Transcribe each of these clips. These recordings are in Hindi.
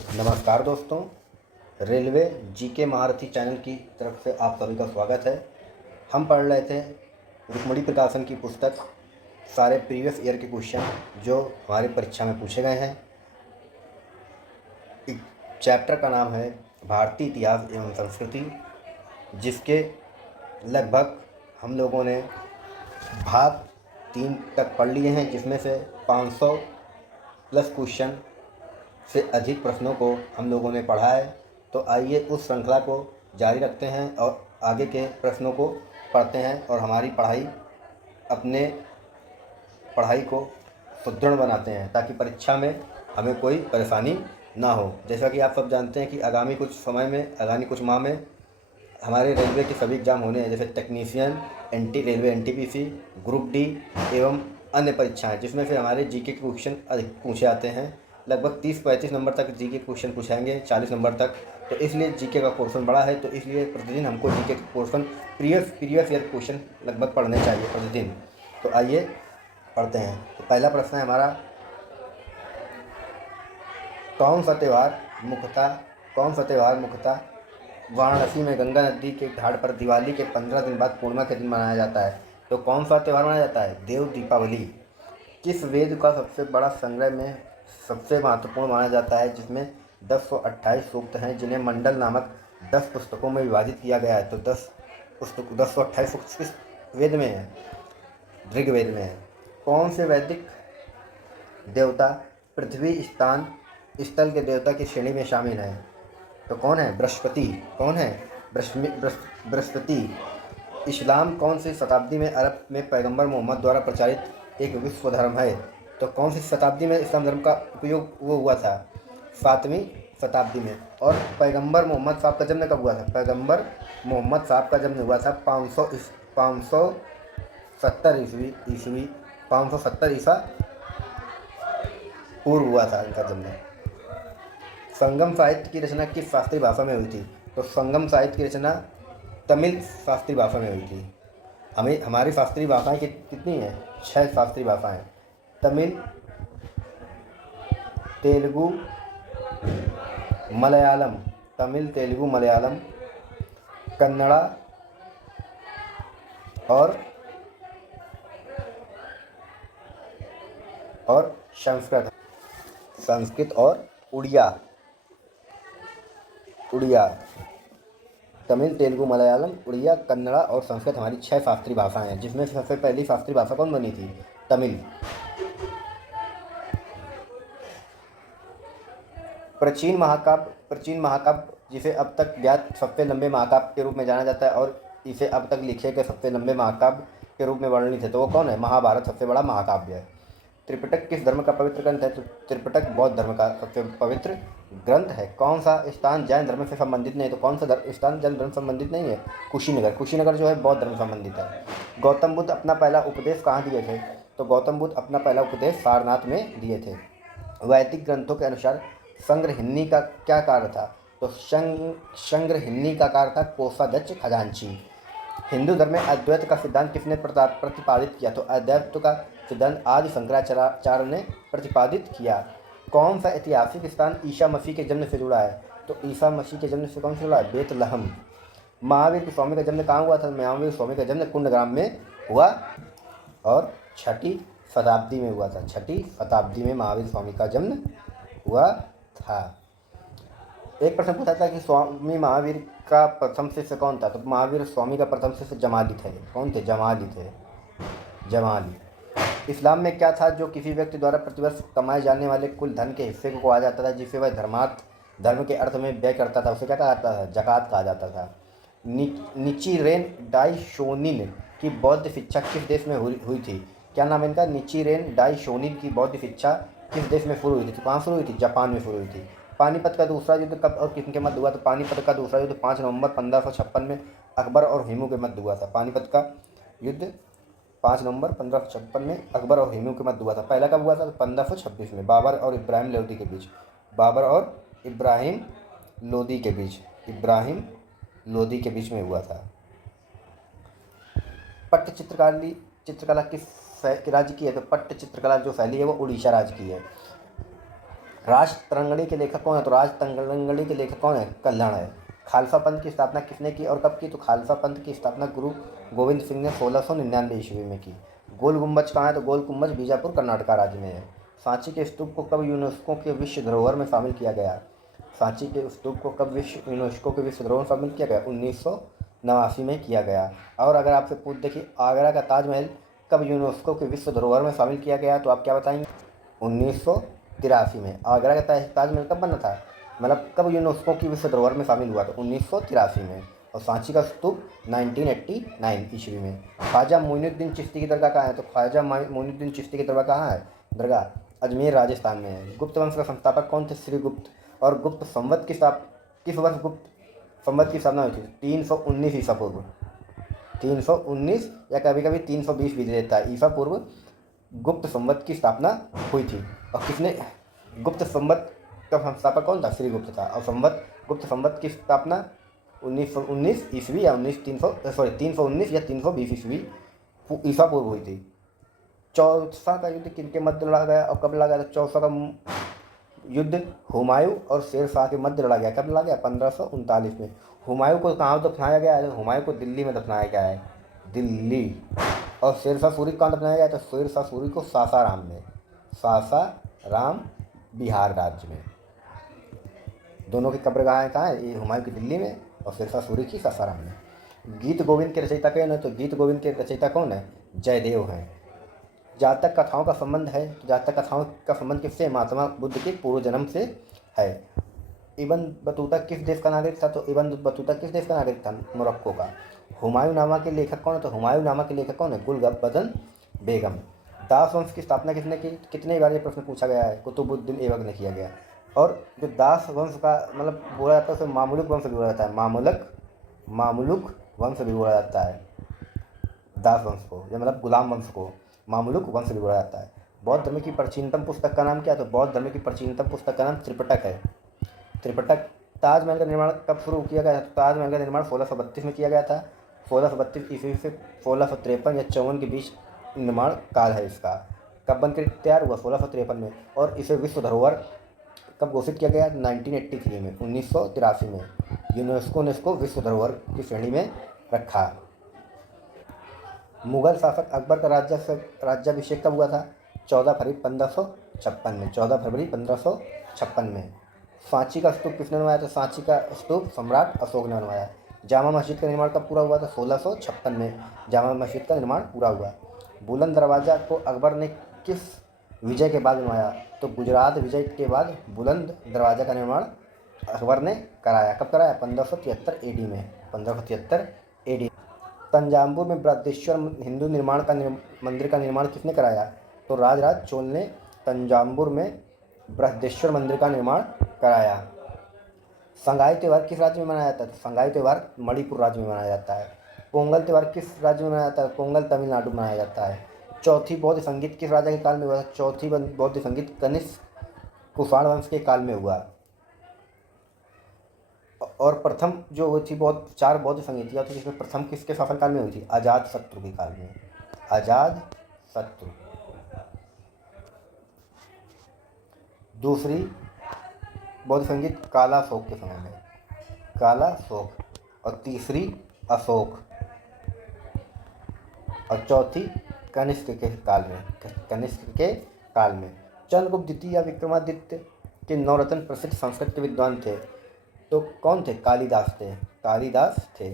नमस्कार दोस्तों, रेलवे जीके महारथी चैनल की तरफ से आप सभी का स्वागत है। हम पढ़ रहे थे रुक्मणी प्रकाशन की पुस्तक सारे प्रीवियस ईयर के क्वेश्चन जो हमारी परीक्षा में पूछे गए हैं। एक चैप्टर का नाम है भारतीय इतिहास एवं संस्कृति, जिसके लगभग हम लोगों ने भाग 3 तक पढ़ लिए हैं, जिसमें से 500 प्लस क्वेश्चन से अधिक प्रश्नों को हम लोगों ने पढ़ा है। तो आइए उस श्रृंखला को जारी रखते हैं और आगे के प्रश्नों को पढ़ते हैं और हमारी अपने पढ़ाई को सुदृढ़ बनाते हैं, ताकि परीक्षा में हमें कोई परेशानी ना हो। जैसा कि आप सब जानते हैं कि आगामी कुछ माह में हमारे रेलवे के सभी एग्ज़ाम होने हैं, जैसे technician, railway NTPC, group D एवं अन्य परीक्षाएं, जिसमें से हमारे जीके के क्वेश्चन अधिक पूछे आते हैं। लगभग 30-35 नंबर तक जीके क्वेश्चन पूछाएंगे, 40 नंबर तक। तो इसलिए जीके का पोर्शन बड़ा है, तो इसलिए प्रतिदिन हमको जीके का पोर्शन प्रीवियस ईयर क्वेश्चन लगभग पढ़ने चाहिए प्रतिदिन। तो आइए पढ़ते हैं। तो पहला प्रश्न है हमारा, कौन सा त्यौहार मुख्यतः वाराणसी में गंगा नदी के घाट पर दिवाली के 15 दिन बाद पूर्णिमा के दिन मनाया जाता है? तो कौन सा त्यौहार मनाया जाता है? देव दीपावली। किस वेद का सबसे बड़ा संग्रह में सबसे महत्वपूर्ण माना जाता है, जिसमें 1028 सूक्त हैं, जिन्हें मंडल नामक 10 पुस्तकों में विभाजित किया गया है? तो 1028 सूक्त किस वेद में है? ऋग्वेद में है। कौन से वैदिक देवता पृथ्वी स्थल के देवता की श्रेणी में शामिल है? तो कौन है? बृहस्पति। कौन है? बृहस्पति। इस्लाम कौन सी शताब्दी में अरब में पैगंबर मोहम्मद द्वारा प्रचारित एक विश्व धर्म है? तो कौन सी शताब्दी में इस्लाम धर्म का उपयोग हुआ था? 7वीं शताब्दी में। और पैगंबर मोहम्मद साहब का जन्म कब हुआ था? पैगंबर मोहम्मद साहब का जन्म हुआ था 570 ईस्वी 570 ईसा पूर्व हुआ था इनका जन्म। संगम साहित्य की रचना किस शास्त्रीय भाषा में हुई थी? तो संगम साहित्य की रचना तमिल शास्त्रीय भाषा में हुई थी। हमारी शास्त्रीय भाषाएं कितनी हैं? 6 शास्त्रीय भाषाएं: तमिल, तेलुगु, मलयालम, कन्नड़ा और संस्कृत और उड़िया। तमिल, तेलुगु, मलयालम, उड़िया, कन्नड़ा और संस्कृत हमारी 6 शास्त्रीय भाषाएं हैं, जिसमें से सबसे पहली शास्त्रीय भाषा कौन बनी थी? तमिल। प्राचीन महाकाव्य जिसे अब तक ज्ञात सबसे लंबे महाकाव्य के रूप में जाना जाता है और इसे अब तक लिखे गए सबसे लंबे महाकाव्य के रूप में वर्णित है, तो वो कौन है? महाभारत सबसे बड़ा महाकाव्य है। त्रिपिटक किस धर्म का पवित्र ग्रंथ है? तो त्रिपिटक बौद्ध धर्म का सबसे पवित्र ग्रंथ है। कौन सा स्थान जैन धर्म से संबंधित नहीं है? तो कौन सा स्थान जैन धर्म से संबंधित नहीं है? कुशीनगर जो है बौद्ध धर्म से संबंधित है। गौतम बुद्ध अपना पहला उपदेश कहाँ दिए थे? तो गौतम बुद्ध अपना पहला उपदेश सारनाथ में दिए थे। वैदिक ग्रंथों के अनुसार संग्रहिणी का क्या कार्य था? तो संग्रहिणी का कार्य था कोषाध्यक्ष खजांची। हिंदू धर्म में अद्वैत का सिद्धांत किसने प्रतिपादित किया? तो अद्वैत का सिद्धांत आदि शंकराचार्य ने प्रतिपादित किया। कौन सा ऐतिहासिक स्थान ईसा मसीह के जन्म से जुड़ा है? तो ईसा मसीह के जन्म से कौन से जुड़ा है? बेतलहम। महावीर स्वामी का जन्म कहाँ हुआ था? महावीर स्वामी का जन्म कुंडग्राम में हुआ और 6वीं शताब्दी में हुआ था। 6वीं शताब्दी में महावीर स्वामी का जन्म हुआ था। एक प्रश्न पूछा था कि स्वामी महावीर का प्रथम शिष्य कौन था? तो महावीर स्वामी का प्रथम शिष्य जमाली थे। कौन थे? जमाली। इस्लाम में क्या था जो किसी व्यक्ति द्वारा प्रतिवर्ष कमाए जाने वाले कुल धन के हिस्से को कहा जाता था, जिसे वह धर्म के अर्थ में व्यय करता था? उसे क्या कहा जाता था? ज़कात कहा जाता था। निचिरेन डाइशोनिन की बौद्ध शिक्षा किस देश में हुई थी? क्या नाम है इनका? निचिरेन डाइशोनिन की बौद्ध शिक्षा किस देश में शुरू हुई थी? कहाँ शुरू हुई थी? जापान में शुरू हुई थी। पानीपत का दूसरा युद्ध कब और किसके मध्य हुआ? तो पानीपत का दूसरा युद्ध 5 नवंबर 1556 में अकबर और हिमू के मध्य हुआ था। पानीपत का युद्ध 5 नवंबर 1556 में अकबर और हिमू के मध्य हुआ था। पहला कब हुआ था? तो 1526 में बाबर और इब्राहिम लोदी के बीच में हुआ था। पट्ट चित्रकला किस राज्य की है? तो पट्ट चित्रकला जो फैली है वो उड़ीसा राज्य की है। राज तरंगणी के लेखक कौन है? तो राज तरंगणी के लेखक कौन है? कल्याण है। खालसा पंथ की स्थापना किसने की और कब की? तो खालसा पंथ की स्थापना गुरु गोविंद सिंह ने 1699 ईस्वी में की। गोल गुम्बज कहाँ है? तो गोल गुम्बज बीजापुर कर्नाटका राज्य में है। सांची के स्तूप को कब यूनेस्को के विश्व धरोहर में शामिल किया गया? सांची के स्तूप को कब विश्व यूनेस्को के विश्व धरोहर में शामिल किया गया? 1989 में किया गया। और अगर आपसे पूछ दे कि आगरा का ताजमहल कब यूनेस्को के विश्व धरोहर में शामिल किया गया, तो आप क्या बताएंगे? 1983 में। आगरा का ताजमहल कब बना था, मतलब कब यूनेस्को की विश्व धरोहर में शामिल हुआ? तो 1983 में। और सांची का स्तूप 1989 ईस्वी में। ख्वाजा मोइनुद्दीन चिश्ती की दरगाह कहाँ है? तो ख्वाजा मोइनुद्दीन चिश्ती की दरगाह कहाँ है? दरगाह अजमेर राजस्थान में है। गुप्त वंश का संस्थापक कौन थे? श्रीगुप्त। और गुप्त संवत किस वर्ष गुप्त संवत की स्थापना हुई थी? 319 ईसा पूर्व। 319 या कभी कभी 320 भी दे देता है, ईसा पूर्व गुप्त संवत की स्थापना हुई थी। और किसने गुप्त संवत का संस्थापक कौन था? श्रीगुप्त था। और गुप्त संवत की स्थापना 1919 ईस्वी या 319 या 320 ईस्वी ईसा पूर्व हुई थी। चौसा का युद्ध किनके मध्य लड़ा गया और कब लड़ा गया? तो चौसा का युद्ध हुमायूं और शेर शाह के मध्य लड़ा गया। कब लड़ा गया? 1539 में। हुमायूं को कहाँ दफनाया गया है? हुमायूं को दिल्ली में दफनाया गया है, दिल्ली। और शेर शाह सूरी को कहाँ दफनाया गया है? तो शेर शाह सूरी को सासाराम में, सासाराम बिहार राज्य में। दोनों की कब्रगाहें कहाँ है? ये हुमायूं की दिल्ली में और शेर शाह सूरी की सासाराम में। गीत गोविंद के रचयिता कौन है? तो गीत गोविंद के रचयिता कौन है? जयदेव हैं। जातक कथाओं का संबंध है, तो जातक कथाओं का संबंध किससे? महात्मा बुद्ध के पूर्व जन्म से है। इब्न बतूता किस देश का नागरिक था? तो इब्न बतूता किस देश का नागरिक था? मोरक्को का। हुमायूं नामा के लेखक कौन है? तो हुमायूं नामा के लेखक कौन है? गुलबदन बेगम। दास वंश की स्थापना किसने की? कितने बार ये प्रश्न पूछा गया है? कुतुबुद्दीन ऐबक ने किया गया। और जो दास वंश का मतलब बोला जाता है उसे मामुलुक वंश भी बोला जाता है। मामुलुक वंश भी बोला जाता है दास वंश को, या मतलब गुलाम वंश को मामुलुक वंश भी बोला जाता है। बौद्ध धर्म की प्राचीनतम पुस्तक का नाम क्या है? तो बौद्ध धर्म की प्राचीनतम पुस्तक का नाम त्रिपिटक है। त्रिपिटक। ताजमहल का निर्माण कब शुरू किया गया? ताजमहल का निर्माण 1632 में किया गया था। 1632 ईस्वी से 1653 या 54 के बीच निर्माण काल है इसका। कब बनकर तैयार हुआ? 1653 में। और इसे विश्व धरोहर कब घोषित किया गया? 1983 में, 1983 में। यूनेस्को ने इसको विश्व धरोहर की श्रेणी में रखा। मुगल शासक अकबर का राज्याभिषेक कब हुआ था? 14 फरवरी 1556 में। 14 फरवरी 1556 में। सांची का स्तूप किसने बनवाया था? सांची का स्तूप सम्राट अशोक ने बनवाया। जामा मस्जिद का निर्माण कब पूरा हुआ था? 1656 में जामा मस्जिद का निर्माण पूरा हुआ। बुलंद दरवाज़ा को अकबर ने किस विजय के बाद बनवाया? तो गुजरात विजय के बाद बुलंद दरवाज़ा का निर्माण अकबर ने कराया। कब कराया? 1573 AD में। 1573 AD। तंजावुर में बृहदेश्वर हिंदू मंदिर का निर्माण किसने कराया? तो राजराज चोल ने तंजावुर में बृहदेश्वर मंदिर का निर्माण कराया। संगाई त्यौहार किस राज्य में मनाया जाता है? तो संगाई त्यौहार मणिपुर राज्य में मनाया जाता है। पोंगल त्यौहार किस राज्य में मनाया जाता है? पोंगल तमिलनाडु में मनाया जाता है। चौथी बौद्ध संगीत किस राजा के काल में हुआ? चौथी बौद्ध संगीत कनिष्क कुषाण वंश के काल में हुआ। और प्रथम जो हुई थी चार बौद्ध संगीतियाँ थी, जिसमें प्रथम किसके शासनकाल में हुई थी? अजात शत्रु के काल में। अजात शत्रु। दूसरी बौद्ध संगीत काला शोक के समय में, काला शोक। और तीसरी अशोक। और चौथी कनिष्क के काल में, कनिष्क के काल में। चंद्रगुप्त द्वितीय या विक्रमादित्य के नवरत्न प्रसिद्ध संस्कृत के विद्वान थे, तो कौन थे? कालिदास थे। कालिदास थे।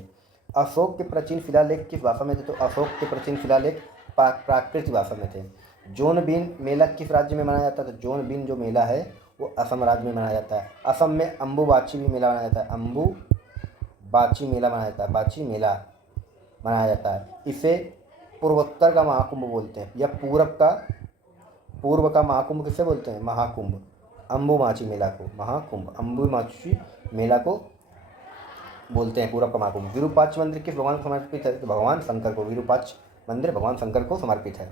अशोक के प्राचीन शिलालेख किस भाषा में थे? तो अशोक के प्राचीन शिलालेख प्राकृत भाषा में थे। जोनबीन मेला किस राज्य में मनाया जाता है? तो जोनबीन जो मेला है वो असम राज्य में मनाया जाता है। असम में अम्बुबाची भी मेला मनाया जाता है। अम्बुबाची मेला मनाया जाता है। बाची मेला मनाया जाता है। इसे पूर्वोत्तर का महाकुंभ बोलते हैं, या पूर्व का महाकुंभ किसे बोलते हैं? महाकुंभ। अम्बुबाची मेला को महाकुंभ, अम्बुबाची मेला को बोलते हैं पूर्व का महाकुंभ। विरूपाक्ष मंदिर किस भगवान को समर्पित है? तो भगवान शंकर को। विरूपाक्ष मंदिर भगवान शंकर को समर्पित है।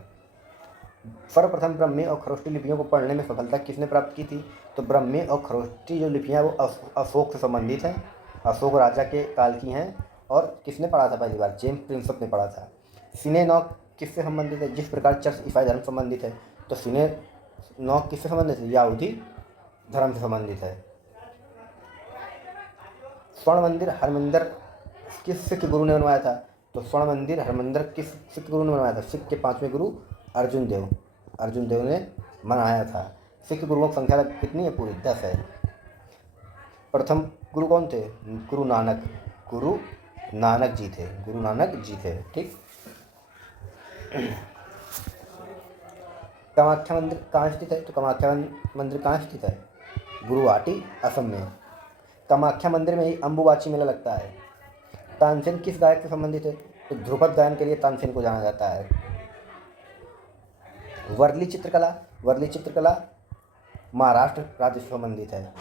सर्वप्रथम ब्राह्मी और खरोष्टी लिपियों को पढ़ने में सफलता किसने प्राप्त की थी? तो ब्राह्मी और खरोष्टी जो लिपियाँ वो अशोक से संबंधित हैं, अशोक राजा के काल की हैं। और किसने पढ़ा था पहली बार? जेम्स प्रिंसप ने पढ़ा था। सिने नौ किससे संबंधित है? जिस प्रकार चर्च ईसाई धर्म संबंधित है, तो सिने नौ किससे संबंधित है? यहूदी धर्म से संबंधित है। स्वर्ण मंदिर हरमंदिर किस सिख गुरु ने बनवाया था? तो स्वर्ण मंदिर हरमंदिर किस सिख गुरु ने बनवाया था? सिख के 5वें गुरु अर्जुन देव ने बनाया था। सिख गुरुओं की संख्या कितनी है? पूरी 10 है। प्रथम गुरु कौन थे? गुरु नानक जी थे। ठीक। कामाख्या मंदिर कहाँ स्थित है? तो कामाख्या मंदिर कहाँ स्थित है? गुवाहाटी, असम में। कामाख्या मंदिर में ही अम्बुबाची मेला लगता है। तानसेन किस गायक से संबंधित है? तो ध्रुपद गायन के लिए तानसेन को जाना जाता है। वर्ली चित्रकला महाराष्ट्र राज्य से संबंधित है।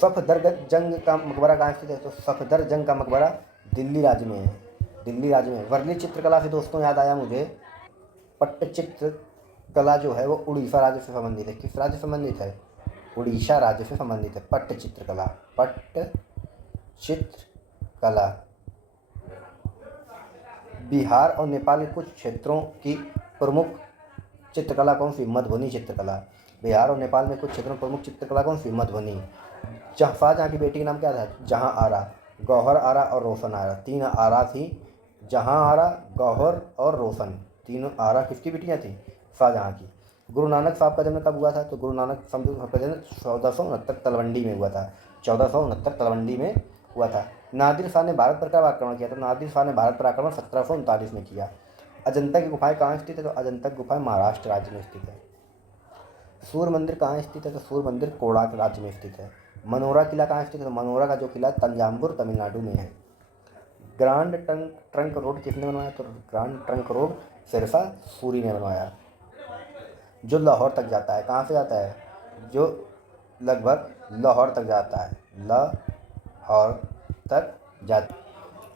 सफदरजंग का मकबरा कहाँ स्थित है? तो सफदरजंग का मकबरा दिल्ली राज्य में है। वर्ली चित्रकला से दोस्तों याद आया मुझे, पट्टचित्र कला जो है वो उड़ीसा राज्य से संबंधित है। किस राज्य से संबंधित है? उड़ीसा राज्य से संबंधित है। पट्टचित्र कला। बिहार और नेपाल के कुछ क्षेत्रों की प्रमुख चित्रकला कौन सी? मधुबनी चित्रकला। बिहार और नेपाल में कुछ क्षेत्रों में प्रमुख चित्रकला कौन सी? मधुबनी। शाहजहाँ की बेटी का नाम क्या था? जहाँ आरा, गौहर आरा और रोशन आरा। 3 आरा थी, जहाँ आरा, गौहर और रोशन। 3 आरा किसकी बेटियाँ थी? शाहजहाँ की। गुरु नानक साहब का जन्म कब हुआ था? तो गुरु नानक साहब का जन्म 1469 तलवंडी में हुआ था। 1469 तलवंडी में हुआ था। नादिर शाह ने भारत पर कब आक्रमण किया? तो नादिर शाह ने भारत पर आक्रमण 1739 में किया। अजंता की गुफाएं कहाँ स्थित है? तो अजंता की गुफाएं महाराष्ट्र राज्य में स्थित है। सूर्य मंदिर कहाँ स्थित है? तो सूर्य मंदिर कोणार्क राज्य में स्थित है। मनोरा किला कहाँ स्थित है? तो मनोरा का जो किला तंजावुर तमिलनाडु में है। ग्रांड ट्रंक रोड किसने बनवाया? तो grand trunk road Sirsa Suri ने बनवाया, जो लाहौर तक जाता है। कहाँ से जाता है? जो लगभग लाहौर तक जाता है।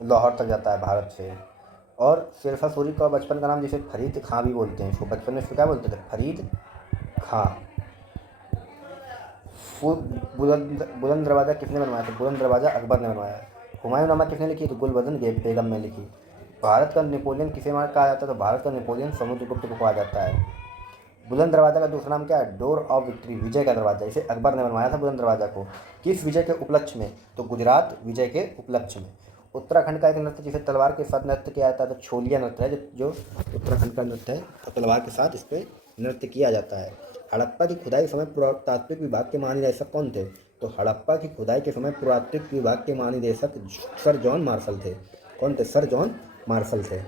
लाहौर तक जाता है भारत से। और सिरसा सूरी का बचपन का नाम जिसे फरीद खां भी बोलते हैं, इसको बचपन में इसको क्या बोलते थे? फरीद खां। बुलंद दरवाज़ा किसने बनवाया? तो बुलंद दरवाज़ा अकबर ने बनवाया। हुमायूंनामा किसने लिखी? तो गुलबदन बेगम ने लिखी। भारत का नेपोलियन किसे कहा जाता है? तो भारत का नेपोलियन समुद्रगुप्त को कहा जाता है। बुलंद दरवाज़ा का दूसरा नाम क्या है? डोर ऑफ विक्ट्री, विजय का दरवाज़ा। इसे अकबर ने बनवाया था बुलंद दरवाज़ा को। किस विजय के उपलक्ष्य में? तो गुजरात विजय के उपलक्ष्य में। उत्तराखंड का एक नृत्य जिसे तलवार के साथ नृत्य किया जाता है, तो छोलिया नृत्य है, जो उत्तराखंड का नृत्य है, तो तलवार के साथ इस पर नृत्य किया जाता है। हड़प्पा की खुदाई समय पुरातात्विक विभाग के महानिदेशक कौन थे? तो हड़प्पा की खुदाई के समय पुरातात्विक विभाग के महानिदेशक सर जॉन मार्शल थे। कौन थे? सर जॉन मार्शल थे।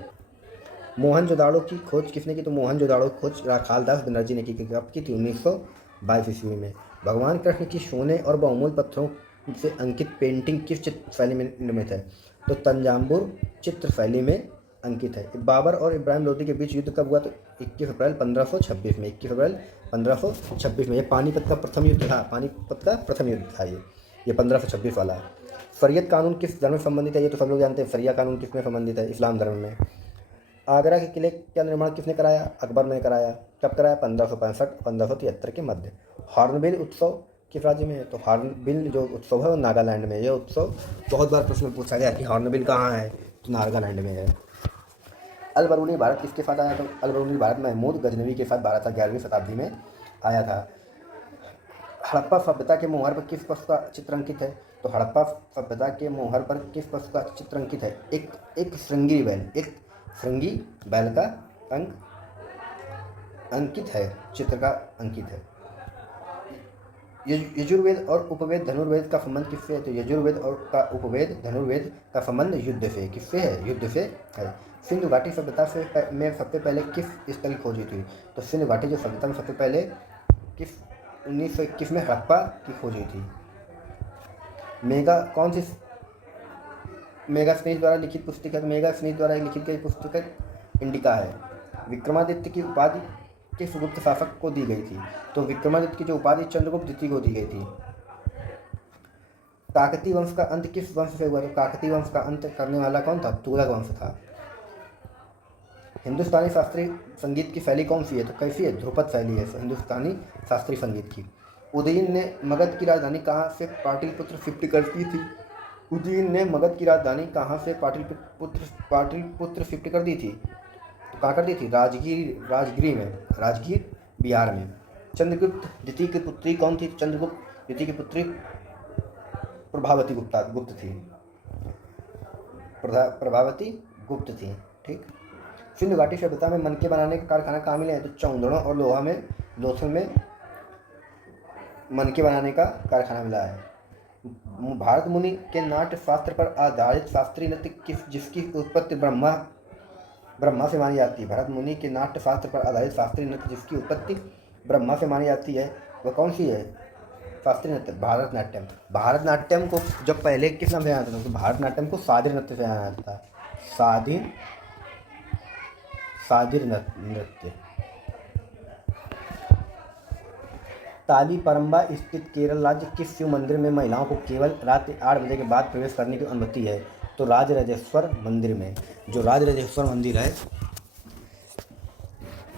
मोहनजोदाड़ो की खोज किसने की? तो मोहनजोदाड़ो की खोज राखालदास बनर्जी ने की। कब की थी? 1922 ईस्वी में। भगवान कृष्ण की सोने और बहुमूल्य पत्थरों से अंकित पेंटिंग किस चित्र शैली में निर्मित है? तो तंजावुर चित्र शैली में अंकित है। बाबर और इब्राहिम लोदी के बीच युद्ध कब हुआ? तो 21 अप्रैल 1526 में। 21 अप्रैल 1526 में। ये पानीपत का प्रथम युद्ध था। ये 1526 वाला है। शरीयत कानून किस धर्म से संबंधित है? ये तो सब लोग जानते हैं। शरिया कानून किसमें संबंधित है? इस्लाम धर्म में। आगरा के किले का निर्माण किसने कराया? अकबर ने कराया। कब कराया? 1565-1573 के मध्य। हॉर्नबिल उत्सव किस राज्य में है? तो हॉर्नबिल जो उत्सव है वो नागालैंड में है। यह उत्सव बहुत बार प्रश्न पूछा गया कि हॉर्नबिल कहाँ है? तो नागालैंड में है। अल बरूनी भारत किसके साथ आया? तो अल बरूनी भारत महमूद गजनवी के साथ 11वीं शताब्दी में आया था। हड़प्पा सभ्यता के मोहर पर किस पशु का चित्र अंकित है? तो हड़प्पा सभ्यता के मोहर पर किस पशु का चित्र अंकित है? एक श्रृंगी बैल का अंकित है, चित्र का अंकित है। यजुर्वेद और उपवेद धनुर्वेद का संबंध किससे है? तो यजुर्वेद और का उपवेद धनुर्वेद का संबंध युद्ध से। किससे है? युद्ध से है। सिंधु घाटी सभ्यता में सबसे पहले किस स्थल की खोज हुई थी? तो सिंधु घाटी जो सभ्यता में सबसे पहले 1921 में हड़प्पा की खोज हुई थी। मेगा स्नेह द्वारा लिखित पुस्तक है? मेगा स्नेह द्वारा लिखित गई पुस्तक इंडिका है। विक्रमादित्य की उपाधि किस गुप्त शासक को दी गई थी? तो विक्रमादित्य की जो उपाधि चंद्रगुप्त द्वितीय को दी गई थी। काकतीय वंश का अंत किस वंश से हुआ? तो काकतीय वंश का अंत करने वाला कौन था? तुगलक वंश था। हिंदुस्तानी शास्त्रीय संगीत की शैली कौन सी है? तो कैसी है? ध्रुपद शैली है हिंदुस्तानी शास्त्रीय संगीत की। उदयन ने मगध की राजधानी कहाँ से पाटलिपुत्र शिफ्ट कर दी थी? उदयन ने मगध की राजधानी कहाँ से पाटलिपुत्र शिफ्ट कर दी थी? तो कहाँ कर दी थी? राजगीर में, राजगीर बिहार में। चंद्रगुप्त द्वितीय की पुत्री कौन थी? चंद्रगुप्त द्वितीय की पुत्री प्रभावती गुप्त थी। प्रभावती गुप्त थी। ठीक। सिंधु घाटी सभ्यता में मनके बनाने का कारखाना कहाँ मिले हैं? तो चौंदड़ों और लोथल में मनके बनाने का कारखाना मिला है। भारत मुनि के नाट्य शास्त्र पर आधारित शास्त्रीय नृत्य जिसकी उत्पत्ति ब्रह्मा से मानी जाती है। भारत मुनि के नाट्य शास्त्र पर आधारित शास्त्रीय नृत्य जिसकी उत्पत्ति ब्रह्मा से मानी जाती है, वह कौन सी है? शास्त्रीय नृत्य भारतनाट्यम। भारतनाट्यम को जब पहले किस नाम से जाना जाता था? तो भारतनाट्यम को सादिर नृत्य से जाना जाता था। सादिर नृत्य। तालीपरंबा स्थित केरल राज्य किस शिव मंदिर में महिलाओं को केवल रात्रि 8 बजे के बाद प्रवेश करने की अनुमति है? तो राजराजेश्वर मंदिर में। जो राजराजेश्वर मंदिर है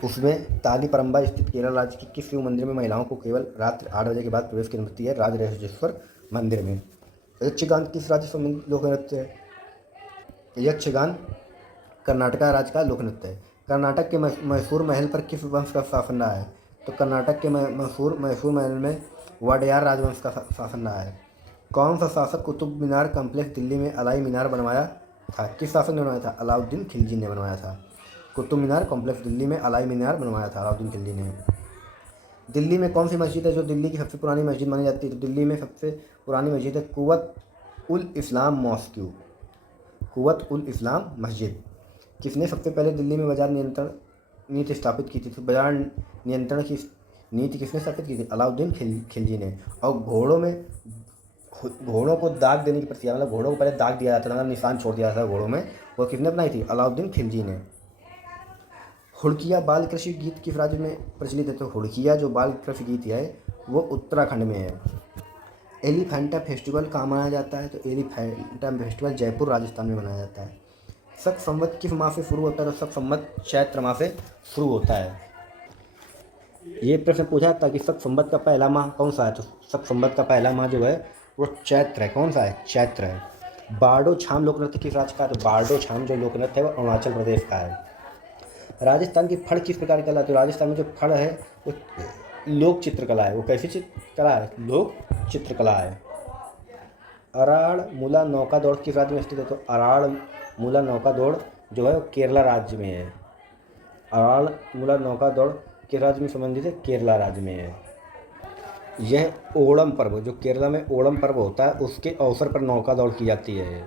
उसमें तालीपरंबा स्थित केरल राज्य की किस शिव मंदिर में महिलाओं को केवल रात्रि 8 बजे के बाद प्रवेश की अनुमति है? राजराजेश्वर मंदिर में। यक्षगान किस राज्य संबंधित लोक नृत्य है? यक्षगान कर्नाटक राज्य का लोक नृत्य है। कर्नाटक के मैसूर महल पर किस वंश का शासन रहा है? तो कर्नाटक के मैसूर महल में वडयार राजवंश का शासन रहा है। कौन सा शासक कुतुब मीनार कम्प्लेक्स दिल्ली में अलाई मीनार बनवाया था? किस शासक ने बनवाया था? अलाउद्दीन खिलजी ने बनवाया था। कुतुब मीनार कॉम्प्लेक्स दिल्ली में अलाई मीनार बनवाया था अलाउद्दीन खिलजी ने। दिल्ली में कौन सी मस्जिद है जो दिल्ली की सबसे पुरानी मस्जिद मानी जाती है? तो दिल्ली में सबसे पुरानी मस्जिद है कुव्वत उल इस्लाम मॉस्क्यू, कुव्वत उल इस्लाम मस्जिद। किसने सबसे पहले दिल्ली में बाजार नियंत्रण नीति स्थापित की थी? तो बाजार नियंत्रण की नीति किसने स्थापित की थी? अलाउद्दीन खिलजी ने। और घोड़ों को दाग देने की प्रक्रिया, मतलब घोड़ों को पहले दाग दिया जाता था, निशान छोड़ दिया जाता था घोड़ों में, वो किसने अपनाई थी? अलाउद्दीन खिलजी ने। हुड़किया बाल कृषि गीत किस राज्य में प्रचलित है? तो हुड़किया जो बाल कृषि गीत है वो उत्तराखंड में है। एलिफेंटा फेस्टिवल कहाँ मनाया जाता है? तो एलिफेंटा फेस्टिवल जयपुर राजस्थान में मनाया जाता है। शक संवत किस माह से शुरू होता है? तो शक संवत चैत्र माह से शुरू होता है। ये प्रश्न पूछा था कि शक संवत का पहला माह कौन सा है? तो शक संवत का पहला माह जो है वो चैत्र है। कौन सा है? चैत्र है। बारडो छाम लोक नृत्य किस राज्य का है? तो बारडो छाम जो लोक नृत्य है वो अरुणाचल प्रदेश का है। राजस्थान की फड़ किस प्रकार की कला है? तो राजस्थान में जो फड़ है वो लोक चित्रकला है। वो कैसी चित्रकला है? लोक चित्रकला है। अराड़ मूला नौका दौड़ किस राज्य में स्थित है? तो अराड़ मूला नौका दौड़ जो है वो केरला राज्य में है। अराड़ मूला नौका दौड़ किस राज्य में संबंधित है? केरला राज्य में है। यह ओणम पर्व, जो केरला में ओणम पर्व होता है, उसके अवसर पर नौका दौड़ की जाती है।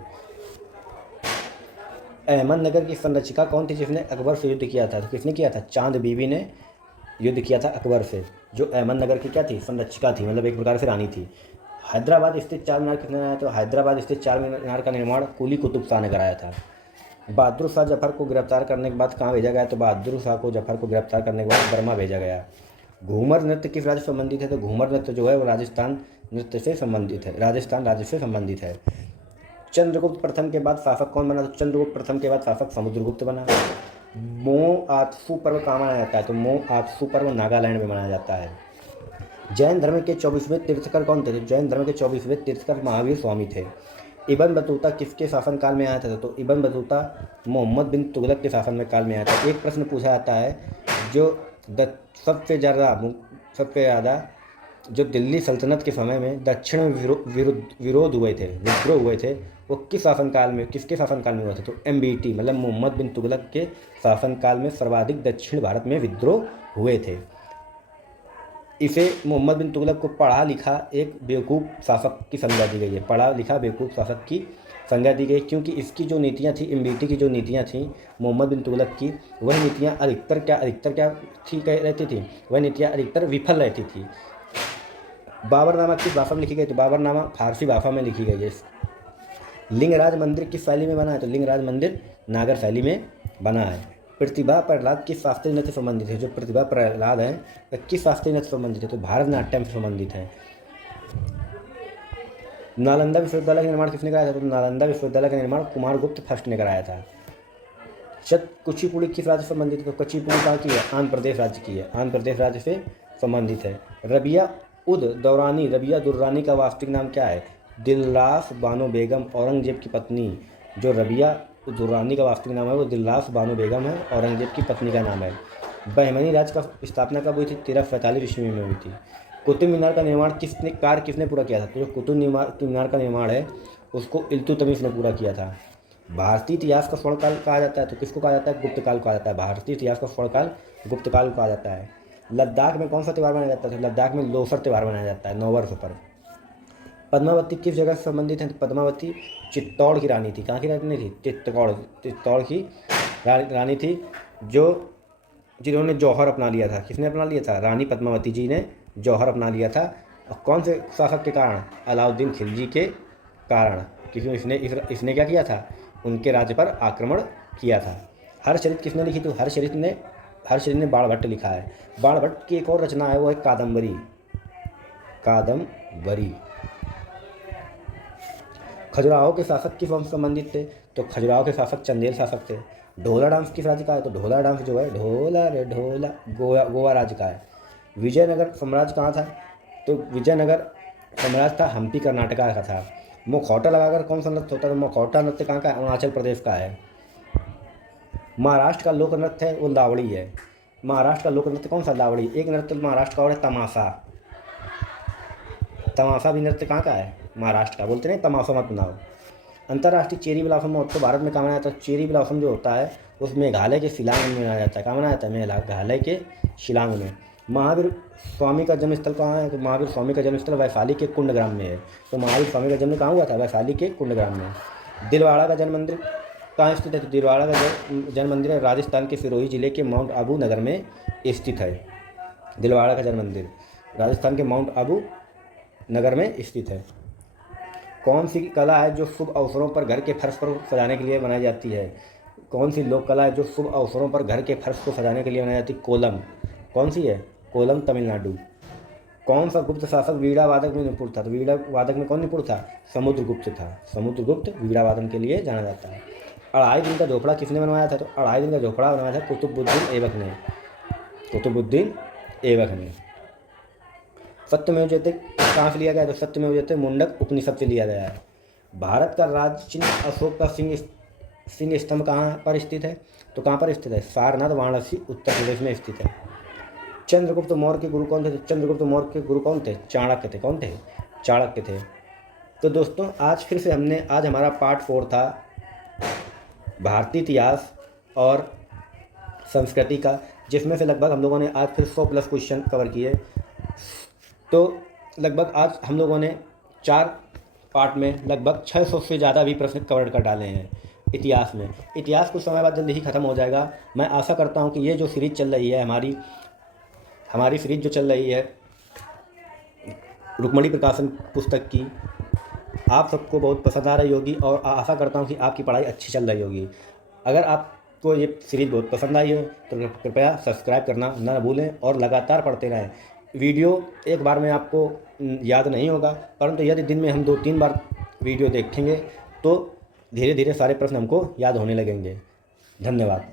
अहमदनगर की संरक्षिका कौन थी जिसने अकबर से युद्ध किया था? तो किसने किया था? चांद बीबी ने युद्ध किया था अकबर से। जो अहमदनगर की क्या थी? संरक्षिका थी, मतलब एक प्रकार से रानी थी। हैदराबाद स्थित चार मीनार किसने बनाया? तो हैदराबाद स्थित चार मीनार का निर्माण कुली कुतुब शाह ने कराया था। बहादुर शाह जफर को गिरफ्तार करने के बाद कहाँ भेजा गया? तो बहादुर शाह को जफर को गिरफ्तार करने के बाद बर्मा भेजा गया। घूमर नृत्य किस राज्य से संबंधित है? तो घूमर नृत्य जो है वो राजस्थान नृत्य से संबंधित है, राजस्थान राज्य से संबंधित है। चंद्रगुप्त प्रथम के बाद शासक कौन बना? तो चंद्रगुप्त प्रथम के बाद शासक समुद्रगुप्त बना। मो आत्सू पर्व कहाँ मनाया जाता है? तो मो आत्सू पर्व नागालैंड में मनाया जाता है। जैन धर्म के 24वें तीर्थकर कौन थे? जैन धर्म के 24वें तीर्थकर महावीर स्वामी थे। इब्न बतूता किसके शासनकाल में आया था? तो इब्न बतूता मोहम्मद बिन तुगलक के शासन काल में आया था। एक प्रश्न पूछा जाता है जो सबसे ज़्यादा जो दिल्ली सल्तनत के समय में दक्षिण विरोध हुए थे, विद्रोह हुए थे, वो किसके शासनकाल में हुआ था? तो MBT मतलब मोहम्मद बिन तुगलक के शासनकाल में सर्वाधिक दक्षिण भारत में विद्रोह हुए थे। इसे मोहम्मद बिन तुगलक को पढ़ा लिखा एक बेवकूफ़ शासक की संज्ञा दी गई है। पढ़ा लिखा बेवकूफ़ शासक की संज्ञा दी गई क्योंकि इसकी जो नीतियाँ थी, MBT की जो नीतियाँ थी मोहम्मद बिन तुगलक की, वह नीतियाँ अधिकतर क्या रहती थी? वह नीतियाँ अधिकतर विफल रहती थी। बाबरनामा किस भाषा में लिखी गई? तो बाबरनामा फारसी भाषा में लिखी गई है। लिंगराज मंदिर किस शैली में बना है? तो लिंगराज मंदिर नागर शैली में बना है। प्रतिभा प्रहलाद किस शास्त्रीय नृत्य से संबंधित है? जो प्रतिभा प्रहलाद है वह किस शास्त्रीय नृत्य से संबंधित है? तो भारतनाट्यम से संबंधित है। नालंदा विश्वविद्यालय का निर्माण किसने कराया था? तो नालंदा विश्वविद्यालय का निर्माण कुमारगुप्त फर्स्ट ने कराया था। कुचिपुड़ी किस राज्य से संबंधित है? तो कुचिपुड़ी कहाँ की है? आंध्र प्रदेश राज्य की है, आंध्र प्रदेश राज्य से संबंधित है। रबिया दुर्रानी का वास्तविक नाम क्या है? दिलरास बानो बेगम, औरंगजेब की पत्नी। जो रबिया दुर्रानी का वास्तविक नाम है वो दिलरास बानो बेगम है, औरंगजेब की पत्नी का नाम है। बहमनी राज्य का स्थापना कब हुई थी? 1345 ईस्वी में हुई थी। कुतुब मीनार का निर्माण किसने पूरा किया था? तो जो कुतुब मीनार का निर्माण है उसको इल्तुतमिश ने पूरा किया था। भारतीय इतिहास का स्वर्णकाल कहा जाता है तो किसको कहा जाता है? गुप्त काल कहा जाता है। भारतीय इतिहास का स्वर्णकाल गुप्त काल कहा जाता है। लद्दाख में कौन सा त्यौहार मनाया जाता है? लद्दाख में लोसर त्यौहार मनाया जाता है नववर्ष पर। पद्मावती किस जगह से संबंधित है? तो पद्मावती चित्तौड़ की रानी थी। कहाँ की रानी थी? चित्तौड़ की रानी थी, जो जिन्होंने जौहर अपना लिया था। किसने अपना लिया था? रानी पद्मावती जी ने जौहर अपना लिया था। और कौन से शासक के कारण? अलाउद्दीन खिलजी के कारण, क्योंकि इसने क्या किया था? उनके राज्य पर आक्रमण किया था। हर्षचरित किसने लिखी? तो हर्षचरित ने बाणभट्ट लिखा है। बाणभट्ट की एक और रचना है, वो है कादम्बरी। खजुराहो के शासक किस वंश से संबंधित थे? तो खजुराहो के शासक चंदेल शासक थे। ढोला डांस किस राज्य का है? तो ढोला डांस जो है, ढोला रे ढोला, गोवा राज्य का है। विजयनगर साम्राज्य कहाँ था? तो विजयनगर साम्राज्य था हम्पी कर्नाटका का था। मुखौटा लगाकर कौन सा नृत्य होता है? तो मुखौटा नृत्य कहाँ का है? अरुणाचल प्रदेश का है। महाराष्ट्र का लोक नृत्य है वो लावड़ी है। महाराष्ट्र का लोक नृत्य कौन सा? लावड़ी। एक नृत्य महाराष्ट्र का और है तमाशा। तमाशा भी नृत्य कहाँ का है? महाराष्ट्र का। बोलते नहीं तमाशा मत बनाओ। अंतर्राष्ट्रीय चेरी ब्लॉसम महोत्सव भारत में कहाँ मनाया जाता है? चेरी ब्लॉसम जो होता है उस मेघालय के शिलांग में मनाया जाता है। कहाँ मनाया जाता है? मेघालय के शिलांग में। महावीर स्वामी का जन्मस्थल कहाँ है? तो महावीर स्वामी का जन्मस्थल वैशाली के कुंडग्राम में है। तो महावीर स्वामी का जन्म कहाँ हुआ था? वैशाली के कुंडग्राम में। दिलवाड़ा का जन्म मंदिर कहाँ स्थित है? तो दिलवाड़ा का जन्म मंदिर है राजस्थान के सिरोही जिले के माउंट आबू नगर में स्थित है। दिलवाड़ा का जन्म मंदिर राजस्थान के माउंट आबू नगर में स्थित है। कौन सी कला है जो शुभ अवसरों पर घर के फर्श पर सजाने के लिए बनाई जाती है? कौन सी लोक कला है जो शुभ अवसरों पर घर के फर्श को सजाने के लिए बनाई जाती है? कोलम। कौन सी है? कोलम तमिलनाडु। कौन सा गुप्त शासक वीणा वादक में निपुण था? तो वीणा वादक में कौन निपुण था? समुद्रगुप्त था। समुद्रगुप्त वीणा वादन के लिए जाना जाता है। अढ़ाई दिन का झोपड़ा किसने बनवाया था? तो अढ़ाई दिन का झोपड़ा बनवाया था कुतुबुद्दीन ऐबक ने। कुतुबुद्दीन ऐबक ने। सत्यमेव जयते कहाँ से लिया गया? तो सत्यमेव जयते मुंडक उपनिषद से लिया गया है। भारत का राज्य चिन्ह अशोक का सिंह स्तंभ कहाँ पर स्थित है? तो कहाँ पर स्थित है? सारनाथ वाराणसी उत्तर प्रदेश में स्थित है। चंद्रगुप्त मौर्य के गुरु कौन थे? चंद्रगुप्त मौर्य के गुरु कौन थे? चाणक्य थे। कौन थे? चाणक्य थे। तो दोस्तों आज फिर से आज हमारा पार्ट 4 था भारतीय इतिहास और संस्कृति का, जिसमें से लगभग हम लोगों ने आज फिर 100+ क्वेश्चन कवर किए। तो लगभग आज हम लोगों ने 4 पार्ट में लगभग 600 से ज़्यादा भी प्रश्न कवर कर डाले हैं इतिहास में। इतिहास कुछ समय बाद जल्दी ही ख़त्म हो जाएगा। मैं आशा करता हूँ कि ये जो सीरीज़ चल रही है हमारी सीरीज़ जो चल रही है रुक्मणी प्रकाशन पुस्तक की, आप सबको बहुत पसंद आ रही होगी और आशा करता हूँ कि आपकी पढ़ाई अच्छी चल रही होगी। अगर आपको ये सीरीज़ बहुत पसंद आई हो तो कृपया सब्सक्राइब करना ना भूलें और लगातार पढ़ते रहें। वीडियो एक बार में आपको याद नहीं होगा, परंतु यदि दिन में हम 2-3 बार वीडियो देखेंगे तो धीरे धीरे सारे प्रश्न हमको याद होने लगेंगे। धन्यवाद।